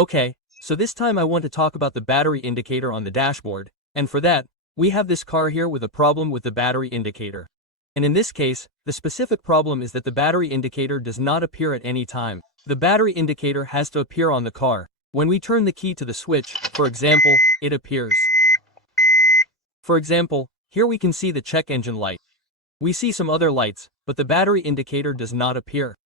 Okay, so this time I want to talk about the battery indicator on the dashboard, and for that, we have this car here with a problem with the battery indicator. And in this case, the specific problem is that the battery indicator does not appear at any time. The battery indicator has to appear on the car. When we turn the key to the switch, for example, it appears. For example, here we can see the check engine light. We see some other lights, but the battery indicator does not appear.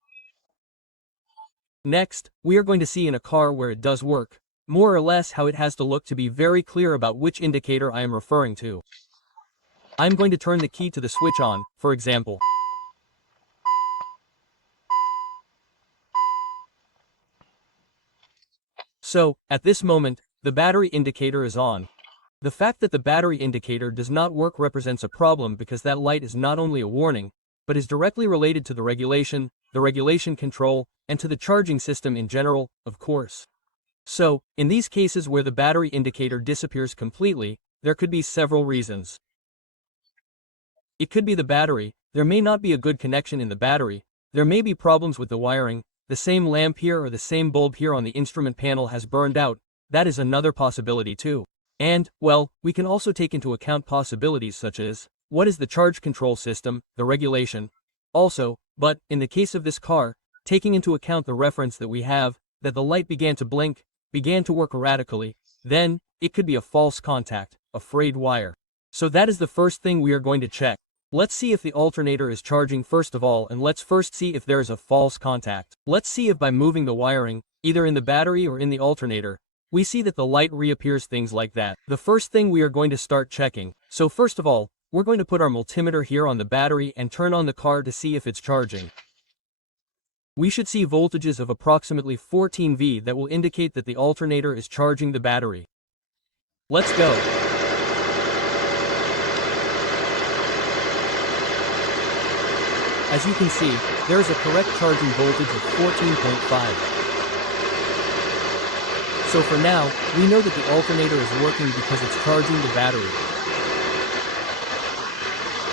Next, we are going to see in a car where it does work, more or less how it has to look to be very clear about which indicator I am referring to. I'm going to turn the key to the switch on, for example. So, at this moment, the battery indicator is on. The fact that the battery indicator does not work represents a problem because that light is not only a warning, but is directly related to the regulation control, and to the charging system in general, of course. So, in these cases where the battery indicator disappears completely, there could be several reasons. It could be the battery, there may not be a good connection in the battery, there may be problems with the wiring, the same lamp here or the same bulb here on the instrument panel has burned out, that is another possibility too. And, well, we can also take into account possibilities such as, what is the charge control system, the regulation? Also, but, in the case of this car, taking into account the reference that we have, that the light began to blink, began to work erratically, then, it could be a false contact, a frayed wire. So that is the first thing we are going to check. Let's see if the alternator is charging first of all, and let's first see if there is a false contact. Let's see if by moving the wiring, either in the battery or in the alternator, we see that the light reappears, things like that. The first thing we are going to start checking. So first of all, we're going to put our multimeter here on the battery and turn on the car to see if it's charging. We should see voltages of approximately 14 V that will indicate that the alternator is charging the battery. Let's go. As you can see, there is a correct charging voltage of 14.5. So for now, we know that the alternator is working because it's charging the battery.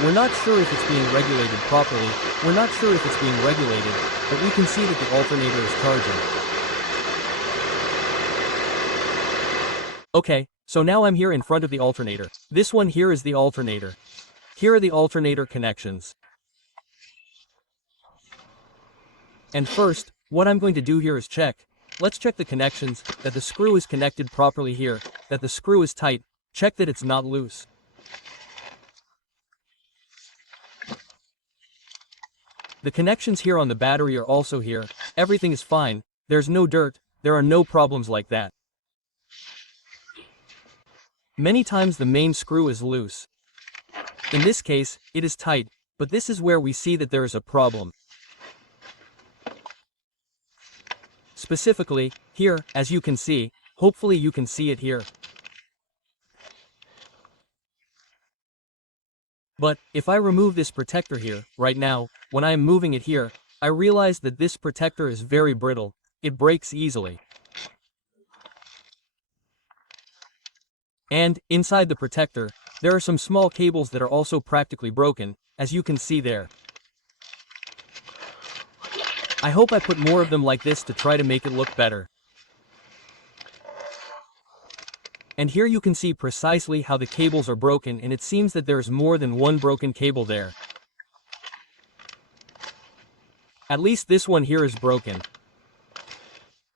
We're not sure if it's being regulated properly, but we can see that the alternator is charging. Okay, so now I'm here in front of the alternator. This one here is the alternator. Here are the alternator connections. And first, what I'm going to do here is check. Let's check the connections, that the screw is connected properly here, that the screw is tight, check that it's not loose. The connections here on the battery are also here, everything is fine, there's no dirt, there are no problems like that. Many times the main screw is loose. In this case, it is tight, but this is where we see that there is a problem. Specifically, here, as you can see, hopefully you can see it here. But, if I remove this protector here, right now, when I am moving it here, I realize that this protector is very brittle, it breaks easily. And, inside the protector, there are some small cables that are also practically broken, as you can see there. I hope I put more of them like this to try to make it look better. And here you can see precisely how the cables are broken, and it seems that there is more than one broken cable there. At least this one here is broken.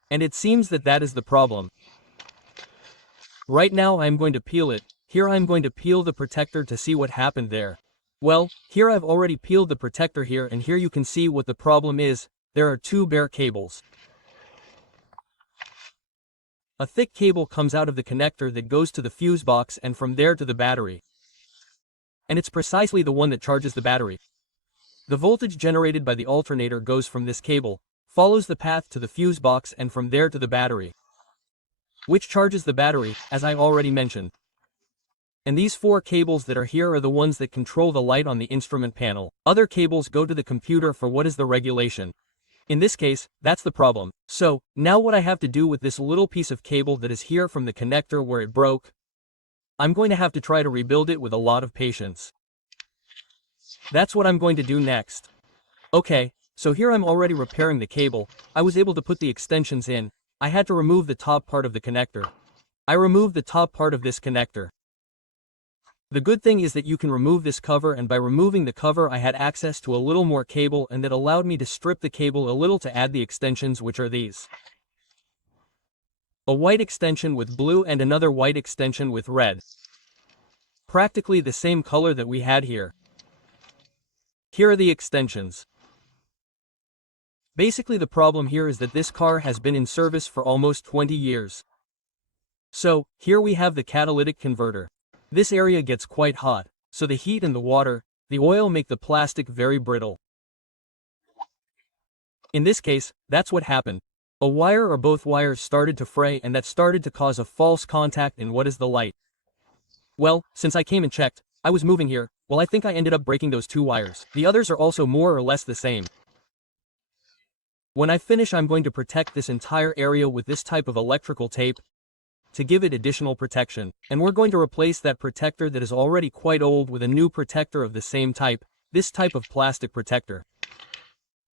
And it seems that that is the problem. Right now I'm going to peel it. Here I'm going to peel the protector to see what happened there. Well, here I've already peeled the protector here, and here you can see what the problem is. There are two bare cables. A thick cable comes out of the connector that goes to the fuse box and from there to the battery. And it's precisely the one that charges the battery. The voltage generated by the alternator goes from this cable, follows the path to the fuse box and from there to the battery, which charges the battery, as I already mentioned. And these four cables that are here are the ones that control the light on the instrument panel. Other cables go to the computer for what is the regulation. In this case, that's the problem. So, now what I have to do with this little piece of cable that is here from the connector where it broke, I'm going to have to try to rebuild it with a lot of patience. That's what I'm going to do next. Okay, so here I'm already repairing the cable. I was able to put the extensions in, I had to remove the top part of the connector. I removed the top part of this connector. The good thing is that you can remove this cover, and by removing the cover I had access to a little more cable, and that allowed me to strip the cable a little to add the extensions, which are these. A white extension with blue and another white extension with red. Practically the same color that we had here. Here are the extensions. Basically the problem here is that this car has been in service for almost 20 years. So, here we have the catalytic converter. This area gets quite hot, so the heat and the water, the oil make the plastic very brittle. In this case, that's what happened. A wire or both wires started to fray, and that started to cause a false contact in what is the light. Well, since I came and checked, I was moving here, well I think I ended up breaking those two wires. The others are also more or less the same. When I finish, I'm going to protect this entire area with this type of electrical tape to give it additional protection, and we're going to replace that protector that is already quite old with a new protector of the same type, this type of plastic protector.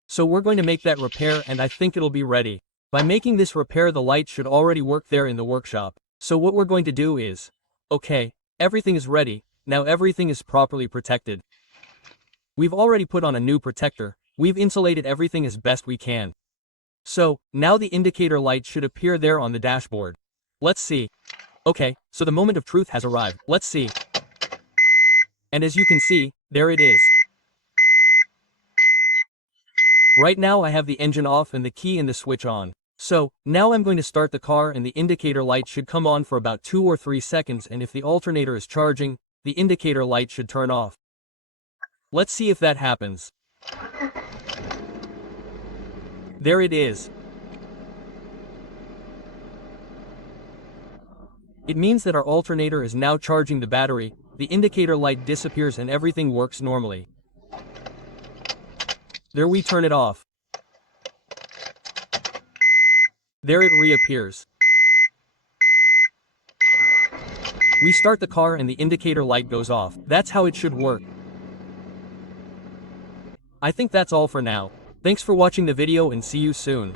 So we're going to make that repair, and I think it'll be ready. By making this repair, the light should already work there in the workshop. So what we're going to do is, okay, everything is ready, now everything is properly protected. We've already put on a new protector, we've insulated everything as best we can. So, now the indicator light should appear there on the dashboard. Let's see. Okay, so the moment of truth has arrived. Let's see. And as you can see, there it is. Right now I have the engine off and the key and the switch on. So, now I'm going to start the car, and the indicator light should come on for about 2 or 3 seconds, and if the alternator is charging, the indicator light should turn off. Let's see if that happens. There it is. It means that our alternator is now charging the battery, the indicator light disappears and everything works normally. There we turn it off. There it reappears. We start the car and the indicator light goes off. That's how it should work. I think that's all for now. Thanks for watching the video and see you soon.